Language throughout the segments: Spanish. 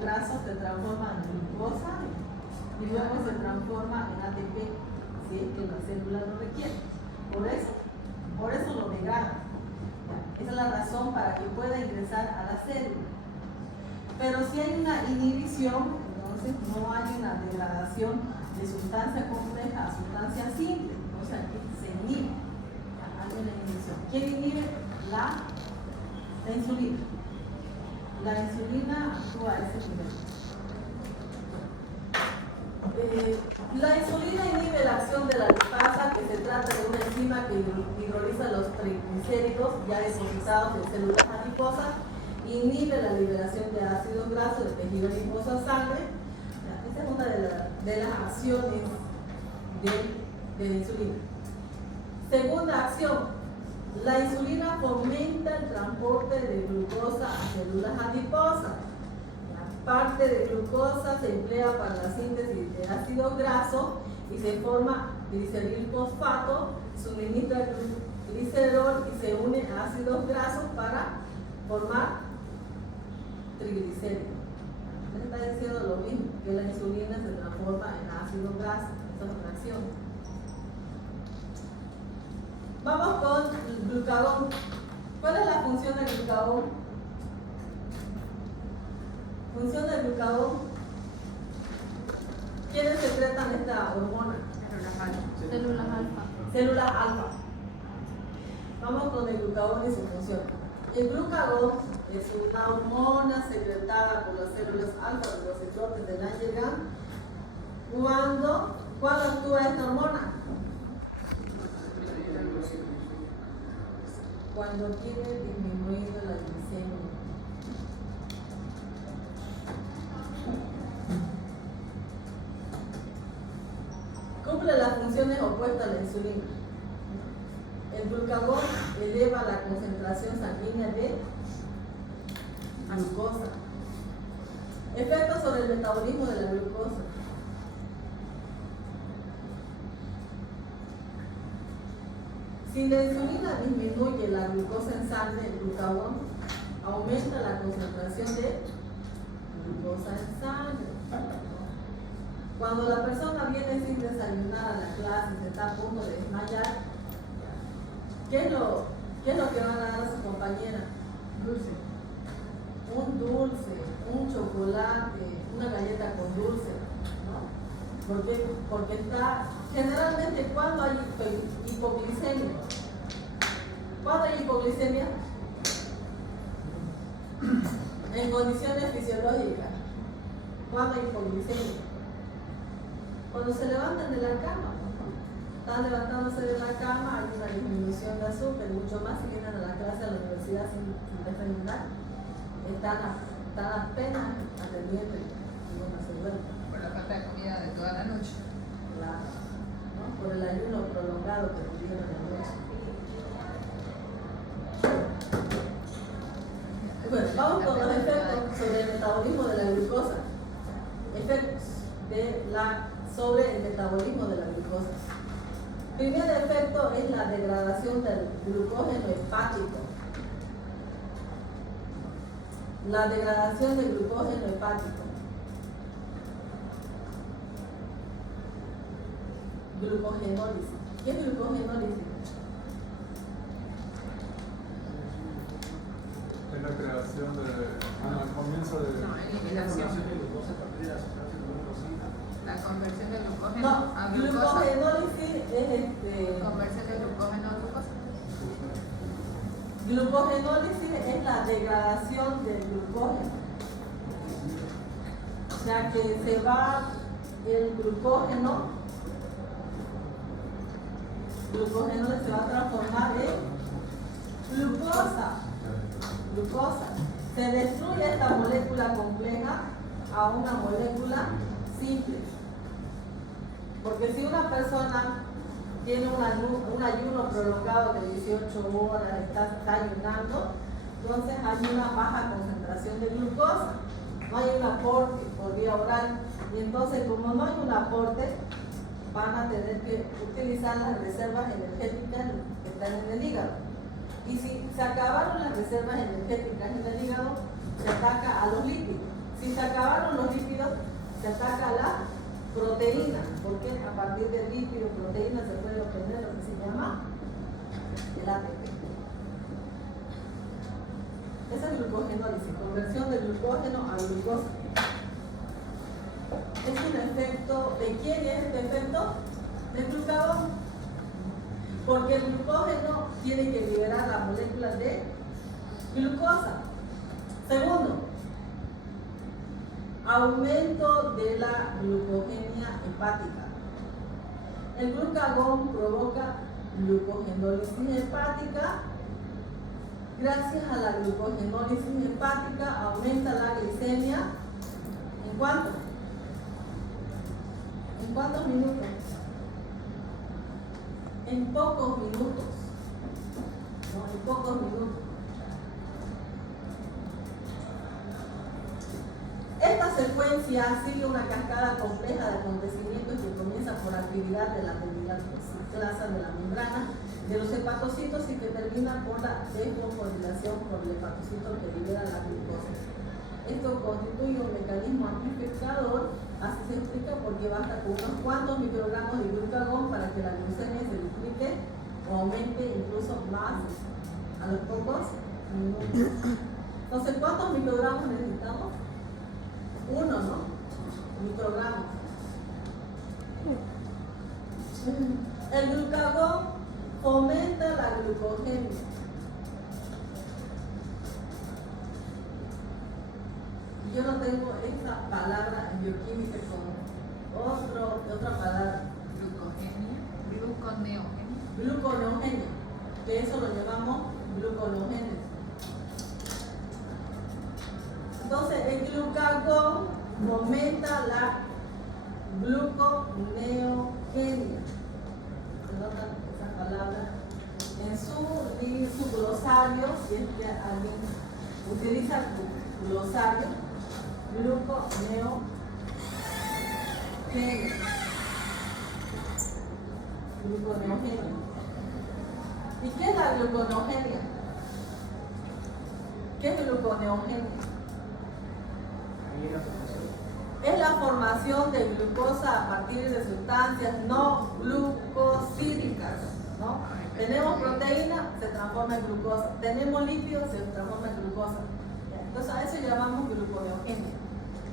graso se transforma en glucosa y luego se transforma en ATP, si es que la célula lo requiere. Por eso lo degrada. Esa es la razón para que pueda ingresar a la célula. Pero si hay una inhibición, entonces no hay una degradación de sustancia compleja a sustancia simple. O sea, que se inhibe. Hay una inhibición. ¿Quién inhibe? La insulina. La insulina actúa a ese nivel. La insulina inhibe la acción de la lipasa, que se trata de una enzima que hidroliza los triglicéridos ya depositados en células adiposas, inhibe la liberación de ácidos grasos de tejido adiposo a sangre. Esta es una de las acciones de la insulina. Segunda acción. La insulina fomenta el transporte de glucosa a células adiposas. La parte de glucosa se emplea para la síntesis de ácidos grasos y se forma gliceril fosfato, suministra glicerol y se une a ácidos grasos para formar triglicéridos. Les está diciendo lo mismo, que la insulina se transforma en ácidos grasos. Esa es una acción. Vamos con el glucagón. ¿Cuál es la función del glucagón? Función del glucagón. ¿Quiénes secretan esta hormona? Células alfa. Células alfa. Vamos con el glucagón y su función. El glucagón es una hormona secretada por las células alfa de los isótopos de Langerhans. ¿Cuándo actúa esta hormona? Cuando tiene disminuido la glicemia. Cumple las funciones opuestas a la insulina. El glucagón eleva la concentración sanguínea de glucosa. Efectos sobre el metabolismo de la glucosa. Si la insulina disminuye la glucosa en sangre, el glucagón aumenta la concentración de glucosa en sangre. Cuando la persona viene sin desayunar a la clase y se está a punto de desmayar, ¿qué es lo que van a dar a su compañera? Dulce. Un dulce, un chocolate, una galleta con dulce, ¿no? Porque está, generalmente, ¿cuándo hay hipoglicemia? ¿Cuándo hay hipoglicemia? En condiciones fisiológicas. ¿Cuándo hay hipoglicemia? Cuando se levantan de la cama. Están levantándose de la cama, hay una disminución de azúcar, mucho más si vienen a la clase de la universidad sin desayunar. Están apenas atendiendo y bueno, se duermen. Por la falta de comida de toda la noche. Claro, ¿no? Por el ayuno prolongado que tuvieron en la noche. Bueno, vamos con los efectos sobre el metabolismo de la glucosa. Efectos sobre el metabolismo de la glucosa. Primer efecto es la degradación del glucógeno hepático. La degradación del glucógeno hepático. Glucogenólisis. ¿Qué es glucogenólisis? Es la creación al comienzo de... No, eliminación. La conversión de glucógeno No, a glucosa. glucogenólisis es Conversión de glucógeno a glucosa. Glucogenólisis es la degradación del glucógeno. O sea que se va el glucógeno se va a transformar en glucosa. Se destruye esta molécula compleja a una molécula simple. Porque si una persona tiene un ayuno prolongado de 18 horas, está ayunando, entonces hay una baja concentración de glucosa, no hay un aporte por vía oral, y entonces como no hay un aporte, van a tener que utilizar las reservas energéticas que están en el hígado. Y si se acabaron las reservas energéticas en el hígado, se ataca a los lípidos. Si se acabaron los lípidos, se ataca la proteína, porque a partir del lípido y proteína se puede obtener lo que se llama el ATP. Esa es glucogenólisis, conversión del glucógeno a glucosa. Es un efecto, ¿de quién es este efecto? Del glucagón. Porque el glucógeno tiene que liberar las moléculas de glucosa. Segundo, aumento de la glucogenia hepática. El glucagón provoca glucogenólisis hepática. Gracias a la glucogenólisis hepática aumenta la glicemia. ¿En cuánto? ¿En cuántos minutos? En pocos minutos. No, en pocos minutos. Esta secuencia sigue una cascada compleja de acontecimientos que comienza por actividad de la membrana de la membrana de los hepatocitos y que termina por la desfosforilación por el hepatocito que libera la glucosa. Esto constituye un mecanismo amplificador, así se explica porque basta con unos cuantos microgramos de glucagón para que la glucemia se duplique o aumente incluso más a los pocos minutos. Entonces, ¿cuántos microgramos necesitamos? 1, ¿no? Microgramos. El glucagón fomenta la glucogenia. Yo no tengo esta palabra en bioquímica con otra palabra. Gluconeogenia. Gluconeogenia, que eso lo llamamos gluconeogenia. Entonces, el glucagón fomenta la gluconeogenia. ¿Se notan esas palabras? En su glosario, si es que alguien utiliza glosario, gluconeogenia. Gluconeogenia. ¿Y qué es la gluconeogenia? ¿Qué es gluconeogenia? Es la formación de glucosa a partir de sustancias no glucosídicas, ¿no? Tenemos proteína, se transforma en glucosa. Tenemos lípidos, se transforma en glucosa. Entonces a eso llamamos gluconeogenia,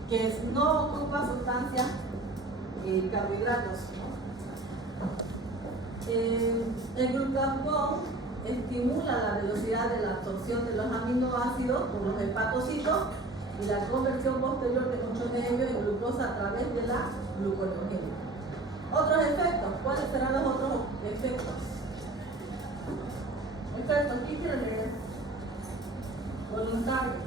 que no ocupa sustancias carbohidratos, ¿no? El glucagón estimula la velocidad de la absorción de los aminoácidos por los hepatocitos y la conversión posterior de muchos de ellos en glucosa a través de la gluconeogenia. Otros efectos, ¿cuáles serán los otros efectos? Efectos, ¿quién quiere leer? Voluntario.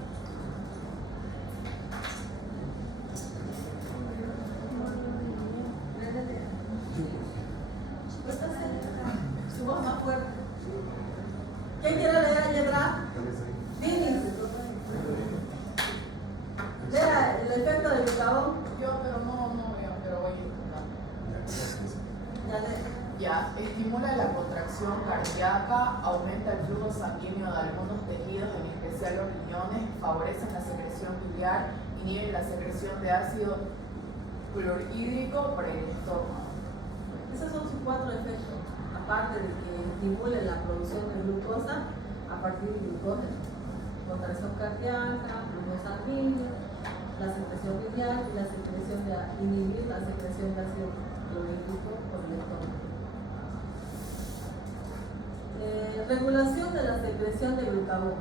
Su voz más fuerte. ¿Quién quiere leer allá atrás? Dini. Lea el efecto del glucagón. Yo, pero no veo, pero voy a intentar. Ya lee. Ya, estimula la contracción cardíaca, aumenta el flujo sanguíneo de algunos tejidos, en especial los riñones, favorece la secreción biliar, inhibe la secreción de ácido clorhídrico por el estómago. Esos son sus 4 efectos, aparte de que estimule la producción de glucosa a partir del glucógeno. Contracción cardíaca, flujo sanguíneo, la secreción biliar y la secreción de inhibir la secreción de ácido clorhídrico por el estómago. Regulación de la secreción de glucagón.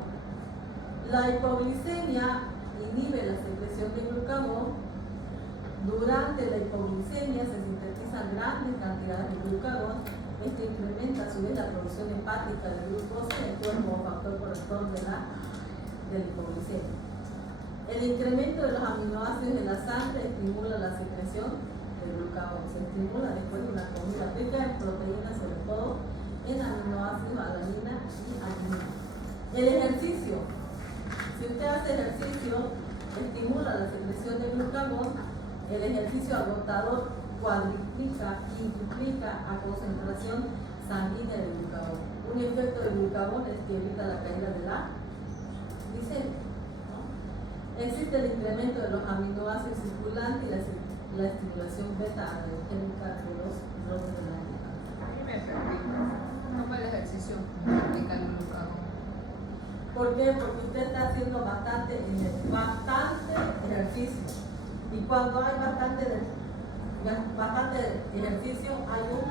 La hipoglicemia inhibe la secreción de glucagón. Durante la hipoglicemia se sintetizan grandes cantidades de glucagón. Este incrementa a su vez la producción hepática de glucosa y actúa como factor corrector de la hipoglicemia. El incremento de los aminoácidos en la sangre estimula la secreción de glucagón. Se estimula después de una comida rica en proteínas, sobre todo en aminoácidos, alanina y adenina. El ejercicio. Si usted hace ejercicio, estimula la secreción de glucagón. El ejercicio agotador cuadriplica y duplica a concentración sanguínea de glucagón. Un efecto del glucagón es que evita la caída de la glicemia, ¿no? existe el incremento de los aminoácidos circulantes y la estimulación beta-adrenérgica de los hidrógenos de la glucagón. A mí me perdí. ¿Cómo el ejercicio aplica el glucagón? ¿Por qué? Porque usted está haciendo bastante ejercicio. Y cuando hay bastante ejercicio, hay un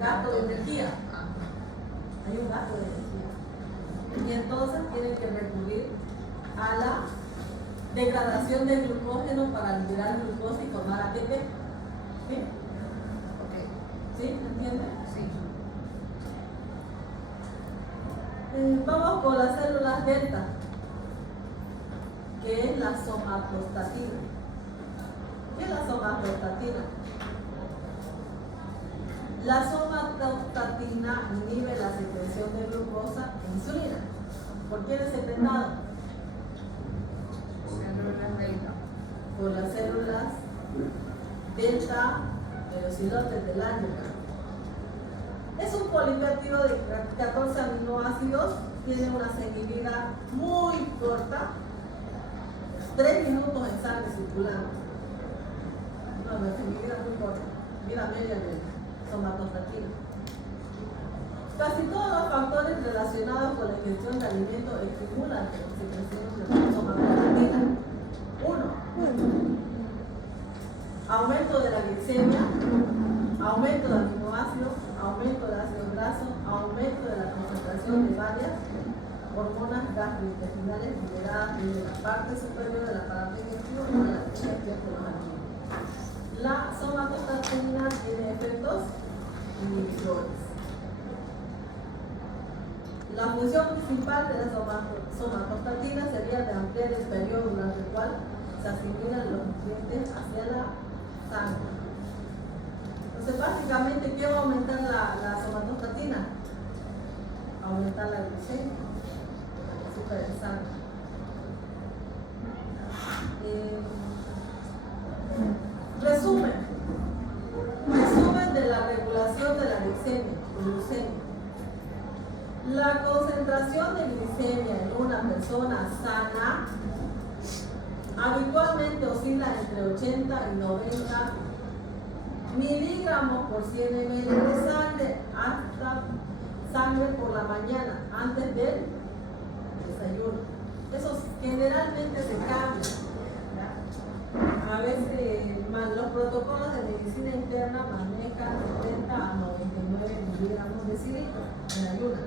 gasto de energía. Hay un gasto de energía. Y entonces tienen que recurrir a la degradación del glucógeno para liberar glucosa y formar ATP. ¿Sí? Ok. ¿Sí? ¿Entienden? Sí. Vamos con las células delta, que es la somatostatina. ¿Qué es la somatostatina? La somatostatina inhibe la secreción de glucosa e insulina. ¿Por quién es secretado? Células delta. Por las células delta de los islotes del ángel. Es un polipéptido de 14 aminoácidos, tiene una seguidilla muy corta, 3 minutos en sangre circulando. Una seguidilla muy corta, vida media de somatostatina. Casi todos los factores relacionados con la ingestión de alimentos estimulan la secreción de la somatostatina. 1. Aumento de la glicemia, aumento de aminoácidos, aumento de ácido graso, aumento de la concentración de varias hormonas gastrointestinales liberadas desde la parte superior del aparato digestivo a la digestión de los alimentos. La somatostatina tiene efectos inhibidores. La función principal de la somatostatina sería de ampliar el periodo durante el cual se asimilan los nutrientes hacia la sangre. Entonces, básicamente, ¿qué va a aumentar la somatostatina? Aumentar la glucemia, el azúcar en sangre. Resumen de la regulación de la glucemia. La concentración de glicemia en una persona sana habitualmente oscila entre 80 y 90 miligramos por 100 ml de sangre hasta sangre por la mañana antes del desayuno. Eso generalmente se cambia. A veces los protocolos de medicina interna manejan 70 a 99 miligramos de cilindro en ayuno.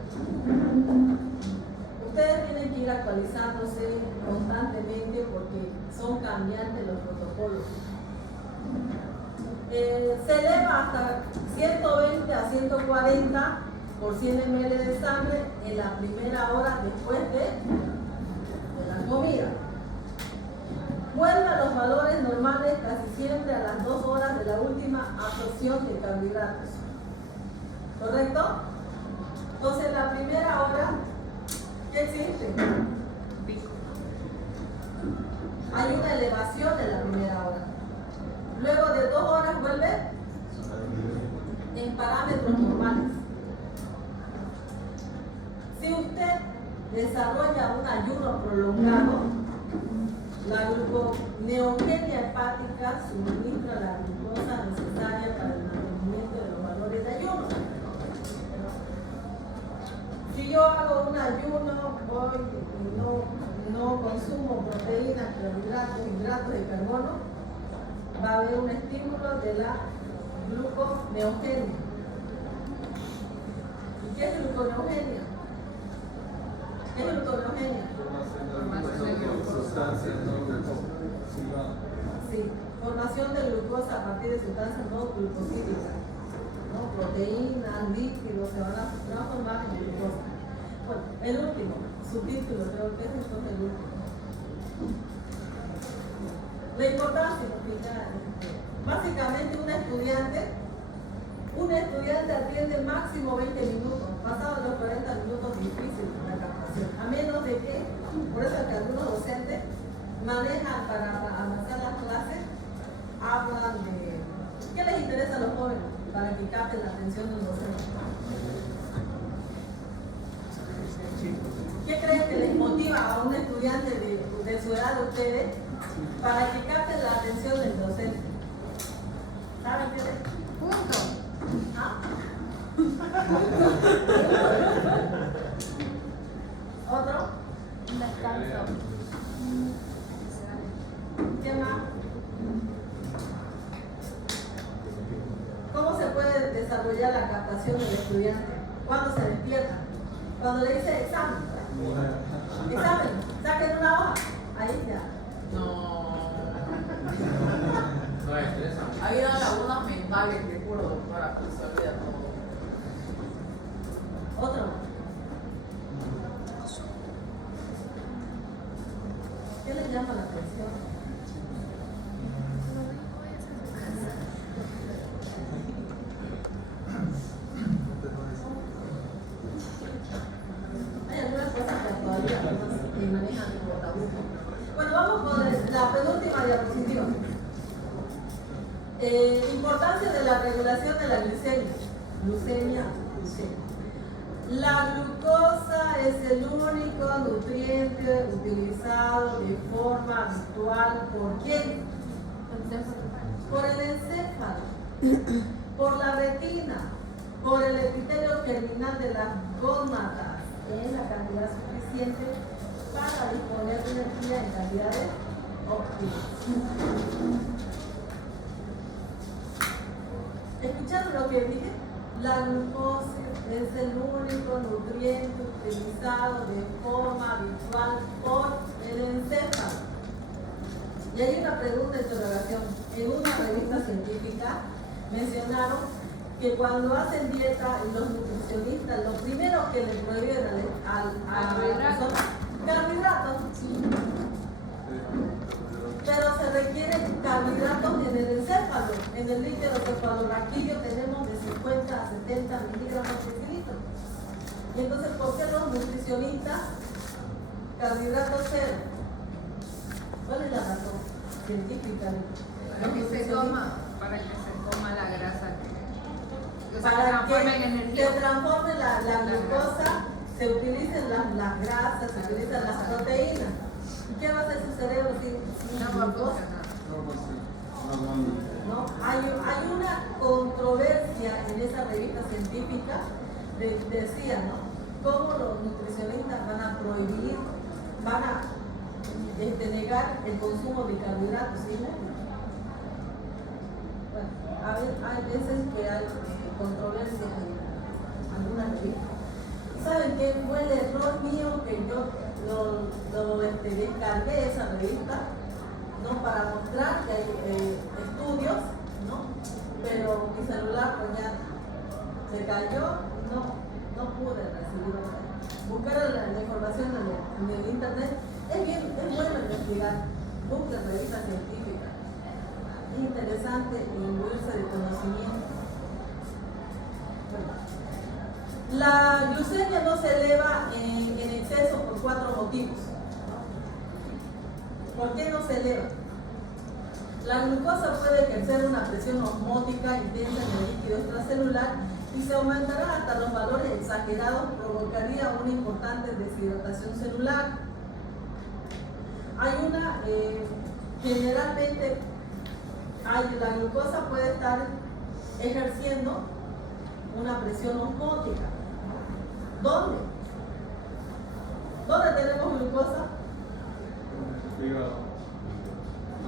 Ustedes tienen que ir actualizándose constantemente porque son cambiantes los protocolos. Se eleva hasta 120 a 140 por 100 ml de sangre en la primera hora después de la comida. Vuelve a los valores normales casi siempre a las 2 horas de la última absorción de carbohidratos. ¿Correcto? Entonces, la primera hora, ¿qué existe? Pico. Hay una elevación en la primera hora. Luego de 2 horas vuelve en parámetros normales. Si usted desarrolla un ayuno prolongado, la gluconeogenia hepática suministra la glucosa necesaria para el mantenimiento de los valores de ayuno. Si yo hago un ayuno hoy y no consumo proteínas, carbohidratos, hidratos de carbono, va a haber un estímulo de la gluconeogenia. ¿Y qué es gluconeogenia? ¿Qué es gluconeogenia? Sí, formación de glucosa a partir de sustancias no glucosídicas, ¿no? Proteínas, líquidos se van a transformar en glucosa. Bueno, el último, subtítulo, creo que es entonces el último. La importancia, porque ya, básicamente un estudiante atiende máximo 20 minutos, pasados los 40 minutos difícil la captación, a menos de que, por eso es que algunos docentes manejan para avanzar las clases, hablan de qué les interesa a los jóvenes para que capten la atención de un docente. ¿Qué creen que les motiva a un estudiante de de su edad de ustedes para que capten la atención del docente. ¿Saben qué es? Punto. ¿Ah? ¿Otro? Un descanso. ¿Qué más? ¿Cómo se puede desarrollar la captación del estudiante? ¿Cuándo se despierta? Cuando le dice examen. Examen, saquen una hoja. Ahí ya. No. No estresa. Hay unas lagunas mentales que juro, doctora, que se olvida todo. Otro. ¿Qué le llama la atención? Hay algunas cosas que todavía algunos manejan como tabú. Bueno, vamos con la penúltima diapositiva. Importancia de la regulación de la glucemia. Glucemia. La glucosa es el único nutriente utilizado de forma habitual ¿por quién? Por el encéfalo, por la retina, por el epitelio germinal de las gónadas en la cantidad suficiente para disponer de energía en cantidades óptimas. ¿Escucharon lo que dije? La glucosa es el único nutriente utilizado de forma habitual por el encéfalo. Y hay una pregunta de interrogación. En una revista científica mencionaron que cuando hacen dieta los nutricionistas, lo primero que le prohíben a la persona, carbohidratos. Pero se requieren carbohidratos en el encéfalo. En el líquido cefalorraquídeo tenemos de 50 a 70 miligramos por litro. Y entonces, ¿por qué los nutricionistas carbohidratos cero? ¿Cuál es la razón científica? Para que se coma la grasa que Para se transforme en que energía. se transforme la glucosa, se utilicen las grasas, se utilizan las proteínas. ¿Y qué va a hacer su cerebro sin No va a glucosa? funcionar. ¿No? Hay una controversia en esa revista científica, decía, ¿no? Cómo los nutricionistas van a prohibir, van a negar el consumo de carbohidratos, ¿sí? Bueno, hay veces que hay controversias en algunas revistas. ¿Saben qué fue el error mío que yo descargué esa revista? ¿No? Para mostrar que hay estudios, ¿no? Pero mi celular pues ya se cayó, no pude recibir otra. Buscar la información en el internet es bueno investigar, busquen revistas científicas, es interesante imbuirse de conocimiento. Bueno, la glucemia no se eleva en exceso por 4 motivos. ¿Por qué no se eleva? La glucosa puede ejercer una presión osmótica intensa en el líquido extracelular y se aumentará hasta los valores exagerados, provocaría una importante deshidratación celular. Generalmente la glucosa puede estar ejerciendo una presión osmótica. ¿Dónde? ¿Dónde tenemos glucosa?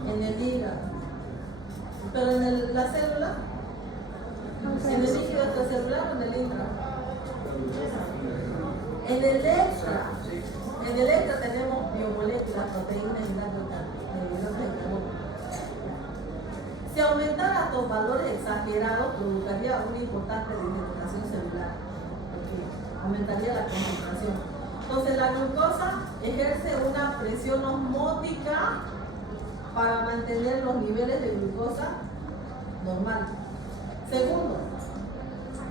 En el hígado. Pero en la célula, en el líquido extracelular o en el intra. En el extra. En el extra tenemos biomoléculas, proteínas y hidratos de carbono. Si aumentara estos valores exagerados, provocaría una importante deshidratación celular, porque aumentaría la concentración. Entonces la glucosa ejerce una presión osmótica para mantener los niveles de glucosa normal. Segundo,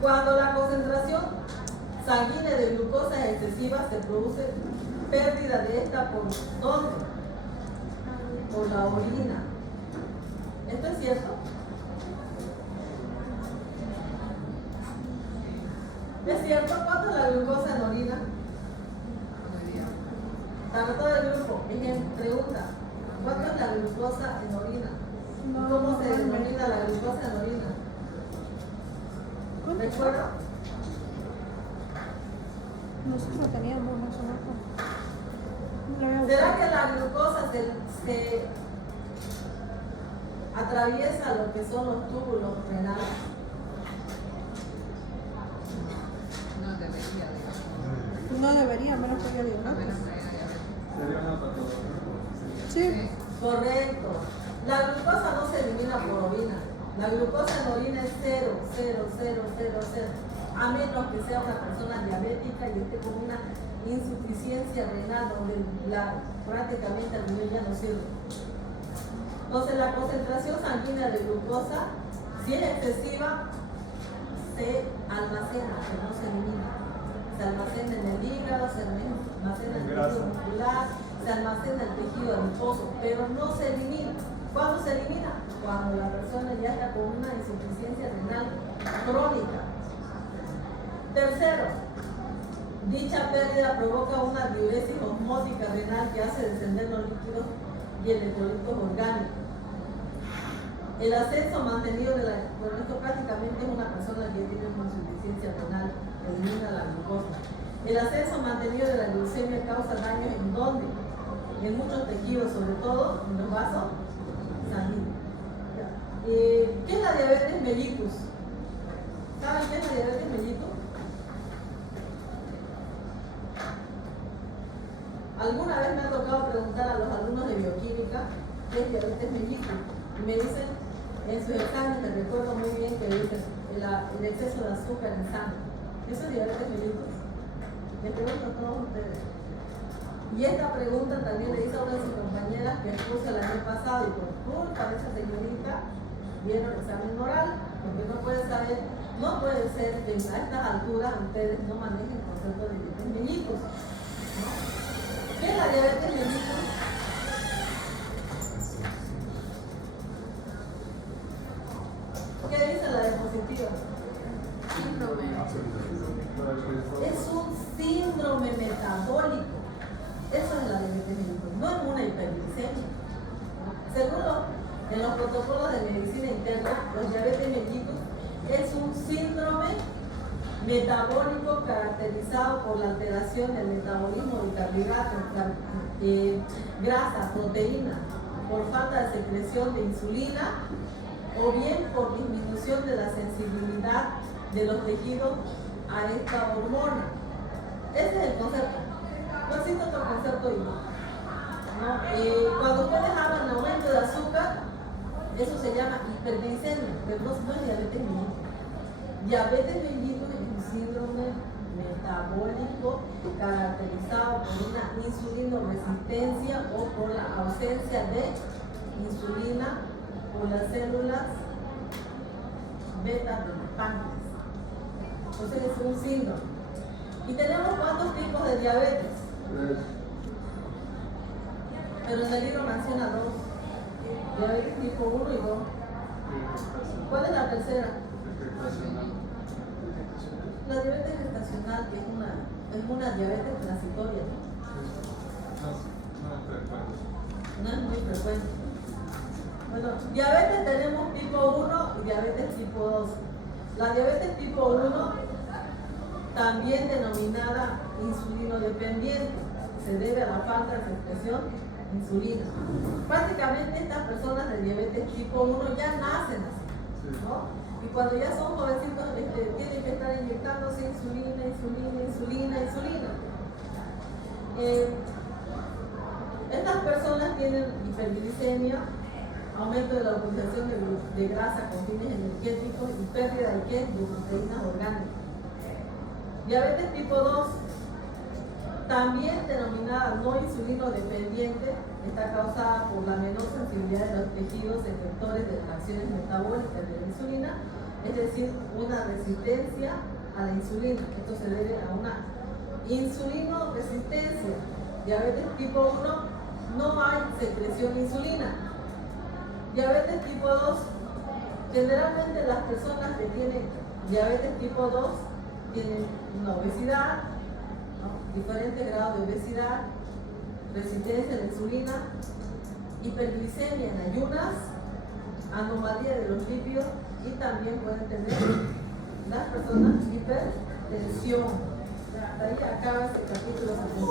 cuando la concentración sanguínea de glucosa es excesiva, se produce pérdida de esta por ¿dónde? Por la orina. ¿Esto es cierto? ¿Es cierto? ¿Cuánto es la glucosa en orina? Para todo el grupo. Pregunta, ¿cuánto es la glucosa en orina? ¿Cómo se denomina la glucosa en orina? ¿Recuerda? Nosotros teníamos más o menos. ¿Será que la glucosa se atraviesa lo que son los túbulos renales? No debería, digamos. No debería, a menos que haya A diabetes. menos que haya diabetes. Sería una patología. Sí. Correcto. La glucosa no se elimina por orina. La glucosa en orina es 0, 0, 0, 0, 0. A menos que sea una persona diabética y esté con una insuficiencia renal donde prácticamente el riñón ya no sirve. Entonces la concentración sanguínea de glucosa, si es excesiva, se almacena, que no se elimina. Se almacena en el hígado, se almacena en el tejido muscular, se almacena en el tejido adiposo, pero no se elimina. ¿Cuándo se elimina? Cuando la persona ya está con una insuficiencia renal crónica. Tercero, dicha pérdida provoca una diuresis osmótica renal que hace descender los líquidos y electrolitos orgánicos. El ascenso mantenido de bueno, esto prácticamente es una persona que tiene una insuficiencia renal, elimina la glucosa. El ascenso mantenido de la glucemia causa daños en donde, en muchos tejidos, sobre todo en los vasos sanguíneos. ¿Qué es la diabetes mellitus? ¿Saben qué es la diabetes mellitus? Alguna vez me ha tocado preguntar a los alumnos de bioquímica qué es diabetes mellitus y me dicen en sus exámenes, me recuerdo muy bien que dicen el exceso de azúcar en sangre. ¿Eso es diabetes mellitus? Me pregunto a todos ustedes. Y esta pregunta también le hice a una de sus compañeras que expuse el año pasado y por culpa de esa señorita vieron el examen oral, porque no puede ser que a estas alturas ustedes no manejen el concepto de diabetes mellitus, ¿no? ¿Qué es la diabetes mellitus? ¿Qué dice la diapositiva? Es un síndrome metabólico. Eso es la diabetes mellitus, no es una hiperglicemia. Según en los protocolos de medicina interna, los diabetes mellitus es un síndrome metabólico caracterizado por la alteración del metabolismo de carbohidratos, grasa, proteína, por falta de secreción de insulina o bien por disminución de la sensibilidad de los tejidos a esta hormona. Ese es el concepto. No existe otro concepto igual. ¿No? Cuando ustedes hablan de aumento de azúcar, eso se llama hiperglicemia, pero no es diabetes mellitus. Diabetes mellitus es un síndrome metabólico caracterizado por una insulinoresistencia o por la ausencia de insulina por las células beta del páncreas. Entonces es un síndrome. ¿Y tenemos cuántos tipos de diabetes? Pero en el libro menciona 2. Diabetes tipo 1 y 2. ¿Cuál es la tercera? La diabetes gestacional, que es una diabetes transitoria, no es muy frecuente. Bueno, diabetes tenemos tipo 1 y diabetes tipo 2. La diabetes tipo 1, también denominada insulinodependiente, se debe a la falta de secreción de insulina. Prácticamente estas personas de diabetes tipo 1 ya nacen así, ¿no? Y cuando ya son jovencitos tienen que estar inyectándose insulina. Estas personas tienen hiperglicemia, aumento de la utilización de grasa con fines energéticos y pérdida de proteínas orgánicas. Diabetes tipo 2, también denominada no insulinodependiente, está causada por la menor sensibilidad de los tejidos efectores de las acciones metabólicas de la insulina, es decir, una resistencia a la insulina. Esto se debe a una insulinoresistencia. Diabetes tipo 1, no hay secreción de insulina. Diabetes tipo 2, generalmente las personas que tienen diabetes tipo 2 tienen una obesidad, ¿no? Diferentes grados de obesidad, resistencia a la insulina, hiperglicemia en ayunas, anomalía de los lípidos y también pueden tener las personas hipertensión. De ahí acaba este capítulo 76.